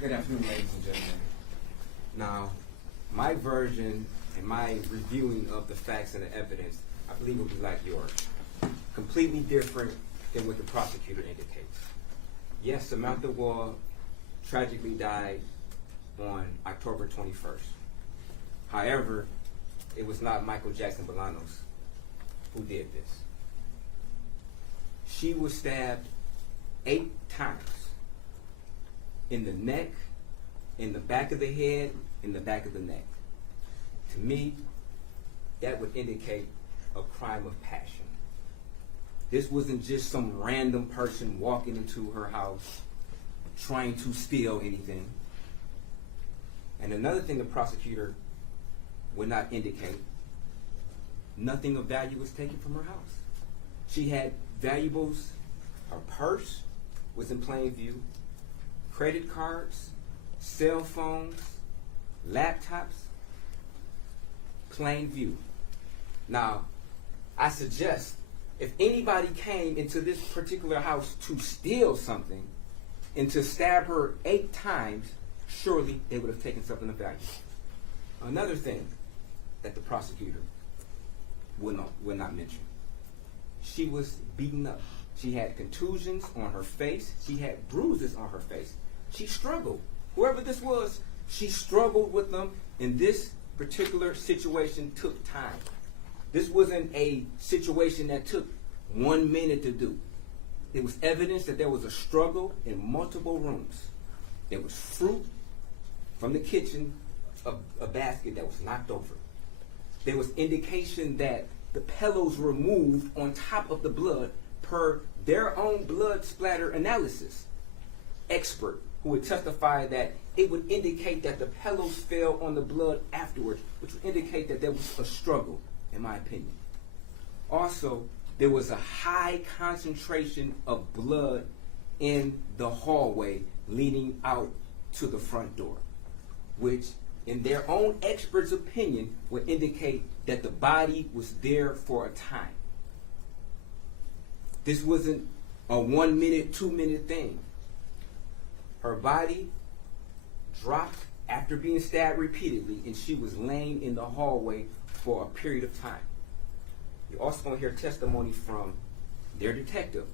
Good afternoon, ladies and gentlemen. Now, my version and my reviewing of the facts and the evidence, I believe will be like yours. Completely different than what the prosecutor indicates. Yes, Samantha Woll tragically died on October 21st. However, it was not Michael Jackson Bolanos who did this. She was stabbed 8 times. In the neck, in the back of the head, in the back of the neck. To me, that would indicate a crime of passion. This wasn't just some random person walking into her house trying to steal anything. And another thing the prosecutor would not indicate, nothing of value was taken from her house. She had valuables. Her purse was in plain view. Credit cards, cell phones, laptops, plain view. Now, I suggest if anybody came into this particular house to steal something and to stab her 8 times, surely they would have taken something of value. Another thing that the prosecutor would not mention, she was beaten up. She had contusions on her face. She had bruises on her face. She struggled. Whoever this was, she struggled with them, and this particular situation took time. This wasn't a situation that took 1 minute to do. It was evidence that there was a struggle in multiple rooms. There was fruit from the kitchen, a basket that was knocked over. There was indication that the pillows were moved on top of the blood per their own blood splatter analysis expert, who would testify that it would indicate that the pillows fell on the blood afterwards, which would indicate that there was a struggle, in my opinion. Also, there was a high concentration of blood in the hallway leading out to the front door, which, in their own expert's opinion, would indicate that the body was there for a time. This wasn't a 1 minute, 2 minute thing. Her body dropped after being stabbed repeatedly, and she was laying in the hallway for a period of time. You're also going to hear testimony from their detective,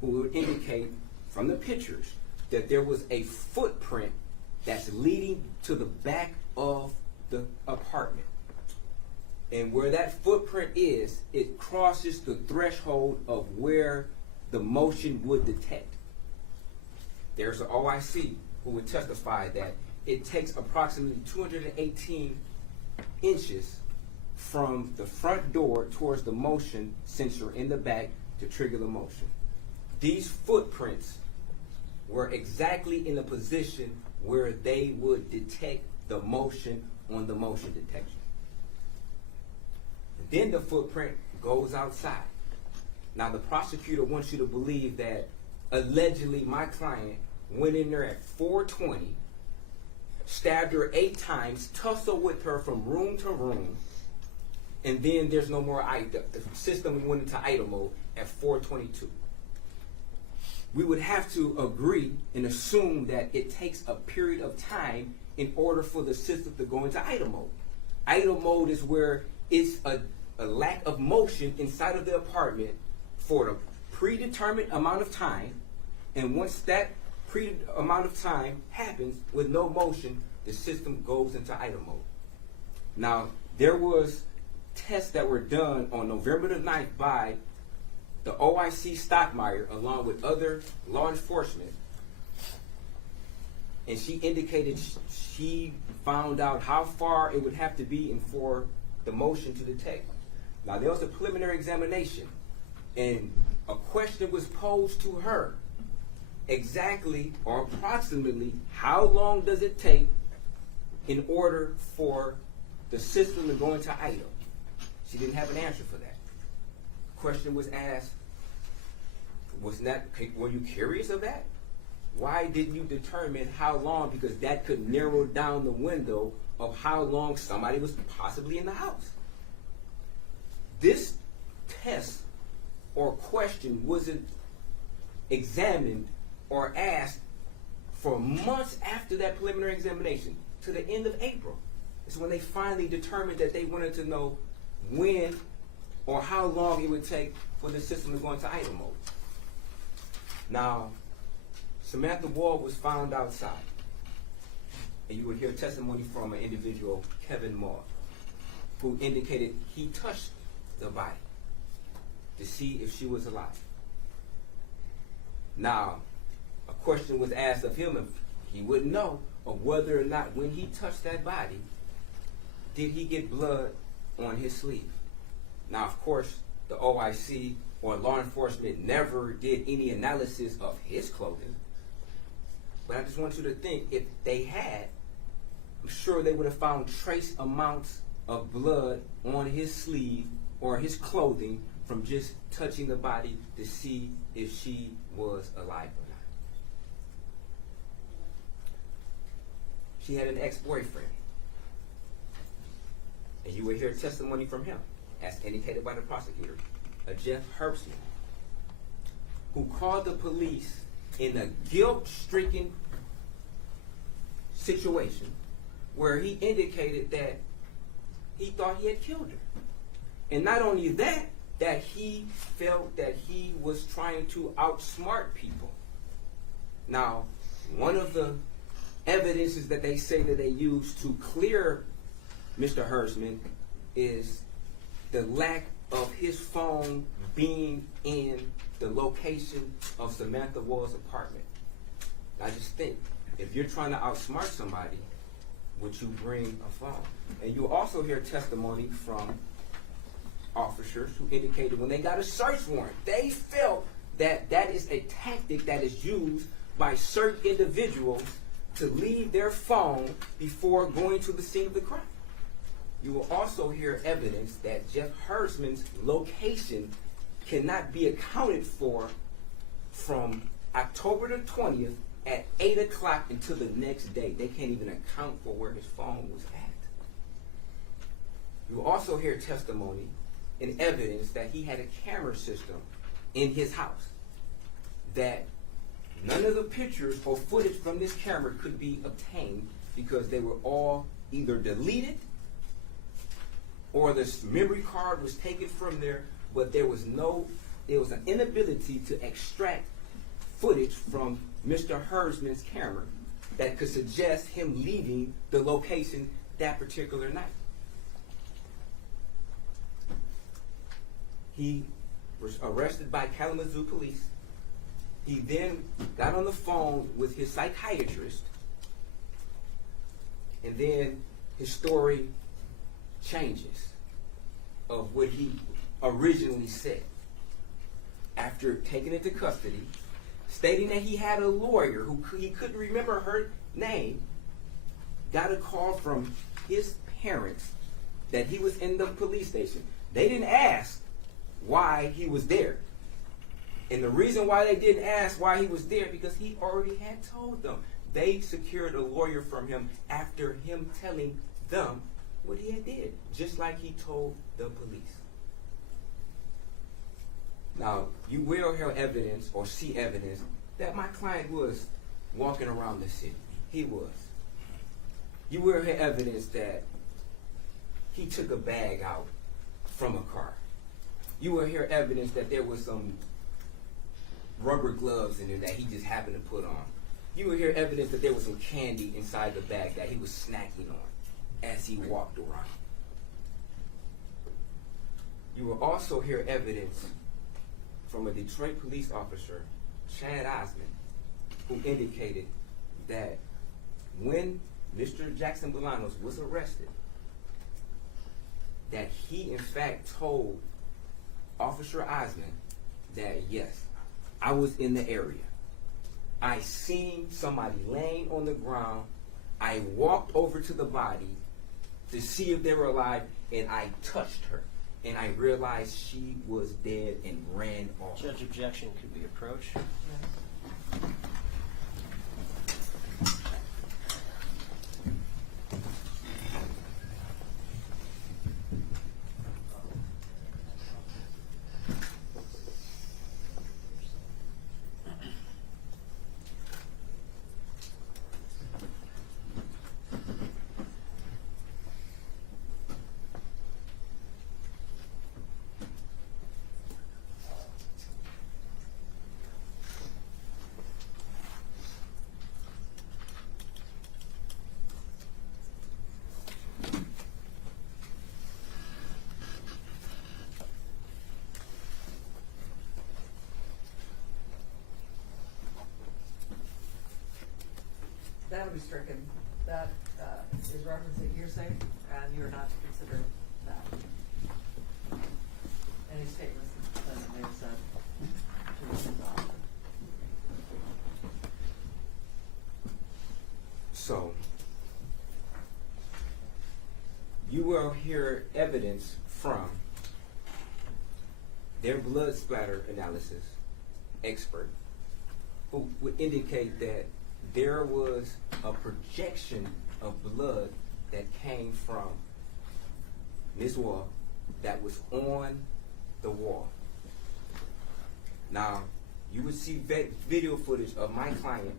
who would indicate from the pictures that there was a footprint that's leading to the back of the apartment. And where that footprint is, it crosses the threshold of where the motion would detect. There's an OIC who would testify that it takes approximately 218 inches from the front door towards the motion sensor in the back to trigger the motion. These footprints were exactly in the position where they would detect the motion on the motion detection. And then the footprint goes outside. Now the prosecutor wants you to believe that allegedly my client went in there at 4:20, stabbed her 8 times, tussled with her from room to room, and then there's no more the system went into idle mode at 4:22. We would have to agree and assume that it takes a period of time in order for the system to go into idle mode. Idle mode is where it's a lack of motion inside of the apartment for a predetermined amount of time, and once that amount of time happens with no motion, the system goes into idle mode. Now, there was tests that were done on November the 9th by the OIC Stockmeyer along with other law enforcement, and she indicated she found out how far it would have to be for the motion to detect. Now, there was a preliminary examination, and a question was posed to her. Exactly or approximately how long does it take in order for the system to go into idle? She didn't have an answer for that. The question was asked, were you curious of that? Why didn't you determine how long? Because that could narrow down the window of how long somebody was possibly in the house. This test or question wasn't examined or asked for months after that preliminary examination, to the end of April, is when they finally determined that they wanted to know when or how long it would take for the system to go into idle mode. Now, Samantha Woll was found outside, and you would hear testimony from an individual, Kevin Moore, who indicated he touched the body to see if she was alive. Now, a question was asked of him if he wouldn't know, of whether or not when he touched that body, did he get blood on his sleeve. Now, of course, the OIC or law enforcement never did any analysis of his clothing. But I just want you to think, if they had, I'm sure they would have found trace amounts of blood on his sleeve or his clothing from just touching the body to see if she was alive or not. She had an ex-boyfriend. And you will hear testimony from him, as indicated by the prosecutor, a Jeff Herbstman, who called the police in a guilt-stricken situation where he indicated that he thought he had killed her. And not only that, that he felt that he was trying to outsmart people. Now, one of the evidences that they say that they used to clear Mr. Herbstman is the lack of his phone being in the location of Samantha Woll's apartment. I just think, if you're trying to outsmart somebody, would you bring a phone? And you also hear testimony from officers who indicated when they got a search warrant, they felt that that is a tactic that is used by certain individuals to leave their phone before going to the scene of the crime. You will also hear evidence that Jeff Herbstman's location cannot be accounted for from October the 20th at 8 o'clock until the next day. They can't even account for where his phone was at. You will also hear testimony and evidence that he had a camera system in his house, that none of the pictures or footage from this camera could be obtained because they were all either deleted or the memory card was taken from there, but there was an inability to extract footage from Mr. Herbstman's camera that could suggest him leaving the location that particular night. He was arrested by Kalamazoo police. He then got on the phone with his psychiatrist, and then his story changes of what he originally said. After taking into custody, stating that he had a lawyer who he couldn't remember her name, got a call from his parents that he was in the police station. They didn't ask why he was there. And the reason why they didn't ask why he was there, because he already had told them. They secured a lawyer from him after him telling them what he had did, just like he told the police. Now, you will hear evidence or see evidence that my client was walking around the city. He was. You will hear evidence that he took a bag out from a car. You will hear evidence that there was some rubber gloves in there that he just happened to put on. You will hear evidence that there was some candy inside the bag that he was snacking on as he walked around. You will also hear evidence from a Detroit police officer, Chad Osmond, who indicated that when Mr. Jackson Bolanos was arrested, that he in fact told Officer Osmond that, yes, I was in the area. I seen somebody laying on the ground. I walked over to the body to see if they were alive, and I touched her. And I realized she was dead and ran off. Judge, objection could be approached. that'll be stricken. That is referencing hearsay, and you're not to consider that. Any statements that the defendant may have said to his officer. So, you will hear evidence from their blood splatter analysis expert, who would indicate that there was a projection of blood that came from Ms. Woll that was on the wall. Now, you would see video footage of my client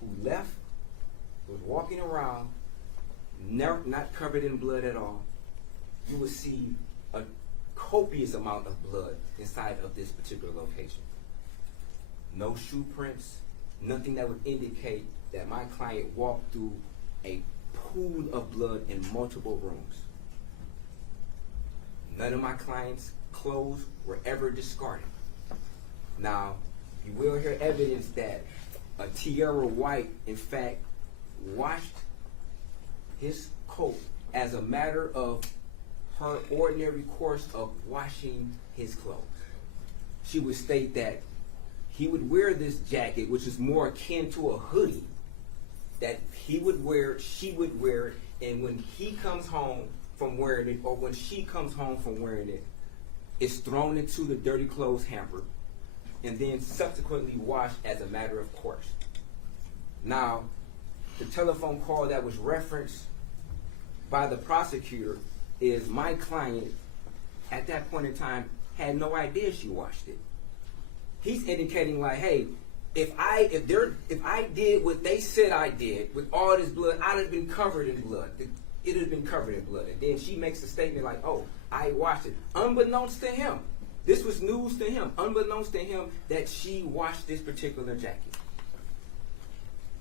who left, was walking around, not covered in blood at all. You would see a copious amount of blood inside of this particular location. No shoe prints, nothing that would indicate that my client walked through a pool of blood in multiple rooms. None of my client's clothes were ever discarded. Now, you will hear evidence that a Tierra White, in fact, washed his coat as a matter of her ordinary course of washing his clothes. She would state that he would wear this jacket, which is more akin to a hoodie, that he would wear, she would wear it, and when he comes home from wearing it, or when she comes home from wearing it, it's thrown into the dirty clothes hamper and then subsequently washed as a matter of course. Now, the telephone call that was referenced by the prosecutor is my client at that point in time had no idea she washed it. He's indicating like, hey, if I did what they said I did with all this blood, I'd have been covered in blood. It would have been covered in blood. And then she makes a statement like, oh, I washed it. Unbeknownst to him. This was news to him. Unbeknownst to him that she washed this particular jacket.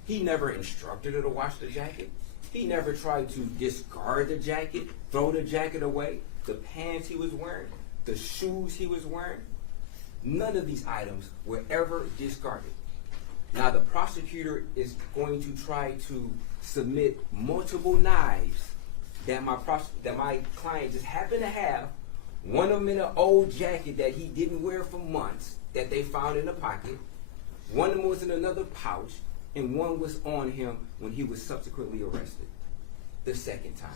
He never instructed her to wash the jacket. He never tried to discard the jacket, throw the jacket away, the pants he was wearing, the shoes he was wearing. None of these items were ever discarded. Now, the prosecutor is going to try to submit multiple knives that my client just happened to have. One of them in an old jacket that he didn't wear for months that they found in the pocket. One of them was in another pouch, and one was on him when he was subsequently arrested the second time.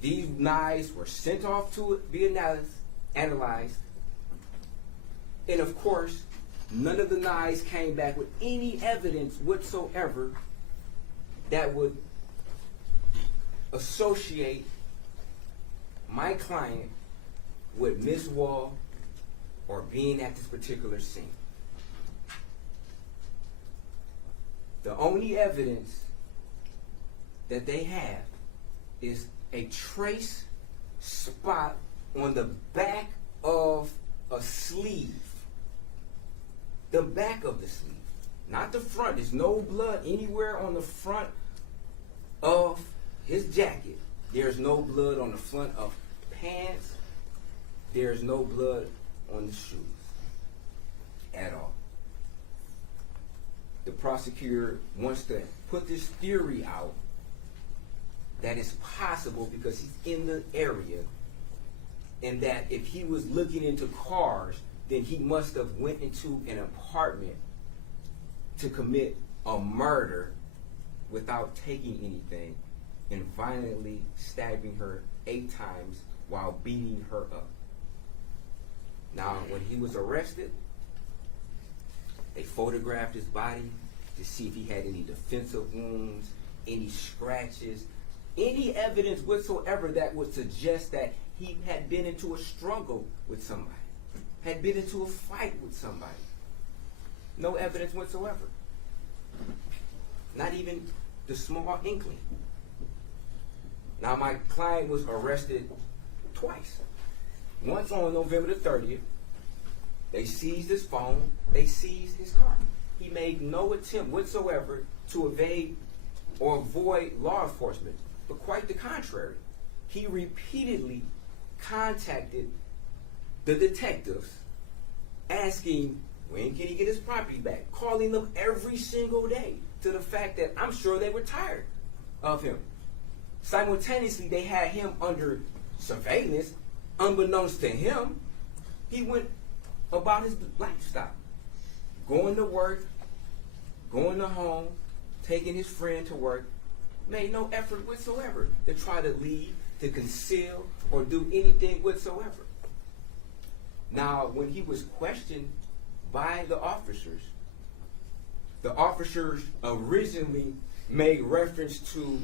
These knives were sent off to be analyzed, and of course, none of the knives came back with any evidence whatsoever that would associate my client with Ms. Woll or being at this particular scene. The only evidence that they have is a trace spot on the back of a sleeve. The back of the sleeve, not the front. There's no blood anywhere on the front of his jacket. There's no blood on the front of pants. There's no blood on the shoes at all. The prosecutor wants to put this theory out that it's possible because he's in the area, and that if he was looking into cars, then he must have went into an apartment to commit a murder without taking anything and violently stabbing her 8 times while beating her up. Now, when he was arrested, they photographed his body to see if he had any defensive wounds, any scratches, any evidence whatsoever that would suggest that he had been into a struggle with somebody, had been into a fight with somebody. No evidence whatsoever. Not even the small inkling. Now, my client was arrested twice. Once on November the 30th, they seized his phone, they seized his car. He made no attempt whatsoever to evade or avoid law enforcement, but quite the contrary. He repeatedly contacted the detectives asking when can he get his property back? Calling them every single day, to the fact that I'm sure they were tired of him. Simultaneously, they had him under surveillance. Unbeknownst to him, he went about his lifestyle. Going to work, going to home, taking his friend to work, made no effort whatsoever to try to leave, to conceal, or do anything whatsoever. Now, when he was questioned by the officers originally made reference to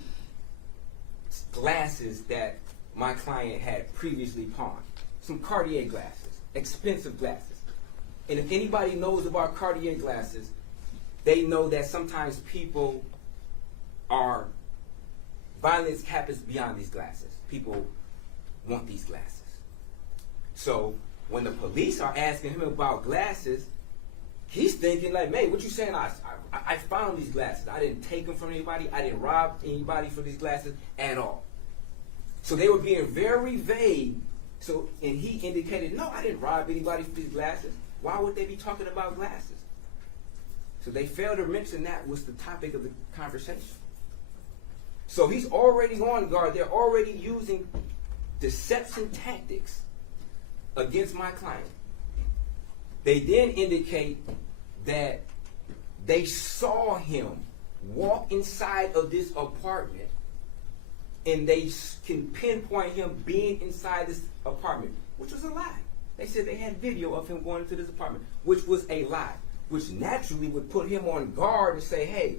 glasses that my client had previously pawned. Some Cartier glasses, expensive glasses. And if anybody knows about Cartier glasses, they know that sometimes people are, violence happens beyond these glasses. People want these glasses. So when the police are asking him about glasses, he's thinking like, "Man, what you saying? I found these glasses. I didn't take them from anybody. I didn't rob anybody for these glasses at all." So they were being very vague. So, and he indicated, "No, I didn't rob anybody for these glasses. Why would they be talking about glasses?" So they failed to mention that was the topic of the conversation. So he's already on guard. They're already using deception tactics against my client. They then indicate that they saw him walk inside of this apartment, and they can pinpoint him being inside this apartment, which was a lie. They said they had video of him going into this apartment, which was a lie, which naturally would put him on guard and say, "Hey,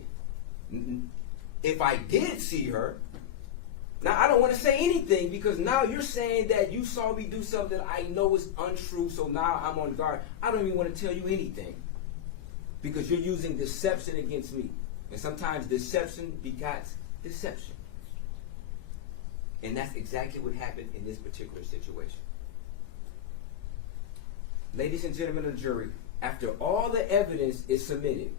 if I did see her, now I don't want to say anything because now you're saying that you saw me do something that I know is untrue, so now I'm on guard. I don't even want to tell you anything because you're using deception against me." And sometimes deception begots deception. And that's exactly what happened in this particular situation. Ladies and gentlemen of the jury, after all the evidence is submitted,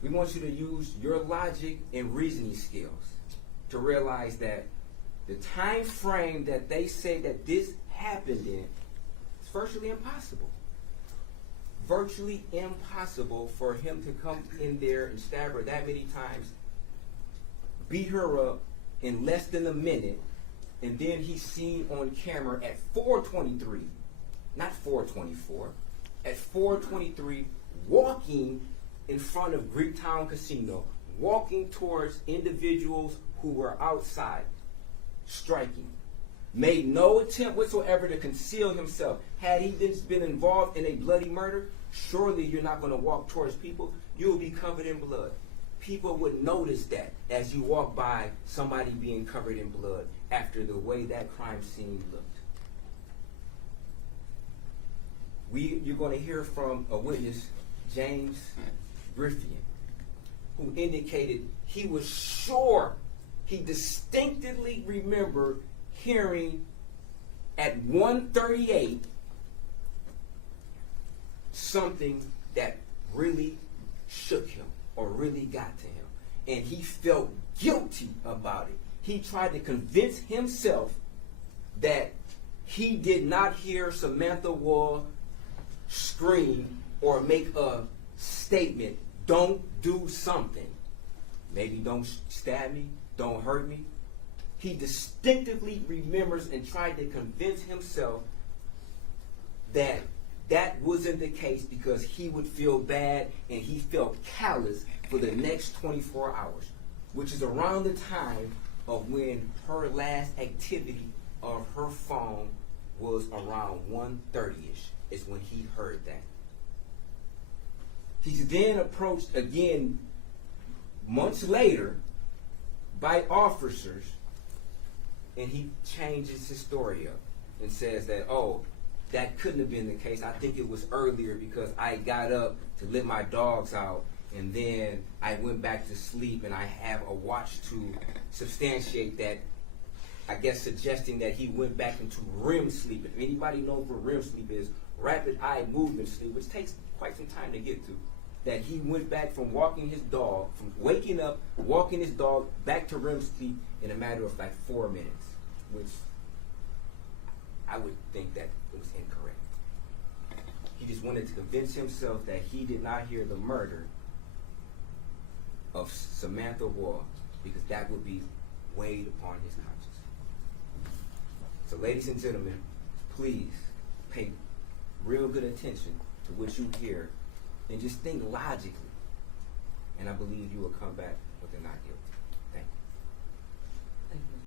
we want you to use your logic and reasoning skills to realize that the time frame that they say that this happened in is virtually impossible. Virtually impossible for him to come in there and stab her that many times, beat her up in less than a minute, and then he's seen on camera at 4:23, not 4:24, at 4:23 walking in front of Greektown Casino, walking towards individuals who were outside, striking. Made no attempt whatsoever to conceal himself. Had he been involved in a bloody murder, surely you're not going to walk towards people. You will be covered in blood. People would notice that as you walk by somebody being covered in blood after the way that crime scene looked. You're going to hear from a witness, James Griffian, who indicated he was sure, he distinctively remembered hearing at 1:38 something that really shook him or really got to him. And he felt guilty about it. He tried to convince himself that he did not hear Samantha Woll scream or make a statement, "Don't do something. Maybe don't stab me, don't hurt me." He distinctively remembers and tried to convince himself that that wasn't the case because he would feel bad and he felt callous for the next 24 hours, which is around the time of when her last activity of her phone was around 1:30ish is when he heard that. He's then approached again months later by officers, and he changes his story up and says that, "Oh, that couldn't have been the case. I think it was earlier because I got up to let my dogs out, and then I went back to sleep, and I have a watch to substantiate that," I guess suggesting that he went back into REM sleep. If anybody knows what REM sleep is, rapid eye movement sleep, which takes quite some time to get to, that he went back from walking his dog, from waking up, walking his dog, back to REM sleep in a matter of like 4 minutes, which I would think that it was incorrect. He just wanted to convince himself that he did not hear the murder of Samantha Woll, because that would be weighed upon his conscience. So, ladies and gentlemen, please pay real good attention to what you hear and just think logically. And I believe you will come back with a not guilty.